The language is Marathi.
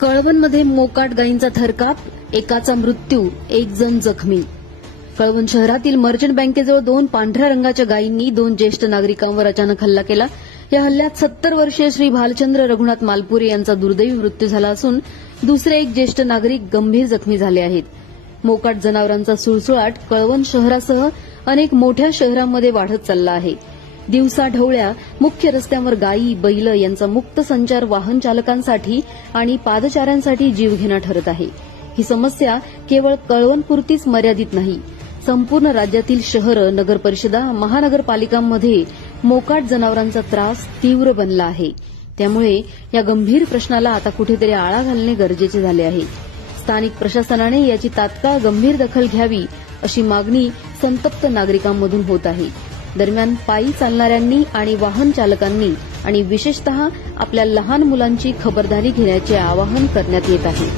कळवणमध्ये मोकाट गायींचा थरकाप, एकाचा मृत्यू, एक जण जखमी. कळवण शहरातील मर्चंट बँकेजवळ 2 पांढऱ्या रंगाच्या गायींनी 2 ज्येष्ठ नागरिकांवर अचानक हल्ला केला. या हल्ल्यात 70 वर्षीय श्री भालचंद्र रघुनाथ मालपुरे यांचा दुर्दैवी मृत्यू झाला असून दुसरे एक ज्येष्ठ नागरिक गंभीर जखमी झाले आहेत. मोकाट जनावरांचा सुळसुळाट कळवण शहरासह अनेक मोठ्या शहरांमध्ये वाढत चालला आहे. दिवसा ढवळ्या मुख्य रस्त्यांवर गायी, बैल यांचा मुक्त संचार वाहन चालकांसाठी आणि पादचाऱ्यांसाठी जीवघेणा ठरत आहे. ही समस्या केवळ कळवणपुरतीच मर्यादित नाही. संपूर्ण राज्यातील शहरं, नगरपरिषदा, महानगरपालिकांमध्ये मोकाट जनावरांचा त्रास तीव्र बनला आहे. त्यामुळे या गंभीर प्रश्नाला आता कुठेतरी आळा घालणे गरजेचे झाले आहे. स्थानिक प्रशासनाने याची तात्काळ गंभीर दखल घ्यावी अशी मागणी संतप्त नागरिकांमधून होत आहे. दरम्यान पायी चालणाऱ्यांनी आणि वाहन चालकांनी आणि विशेषतः आपल्या लहान मुलांची खबरदारी घेण्याचे आवाहन करण्यात येत आहे.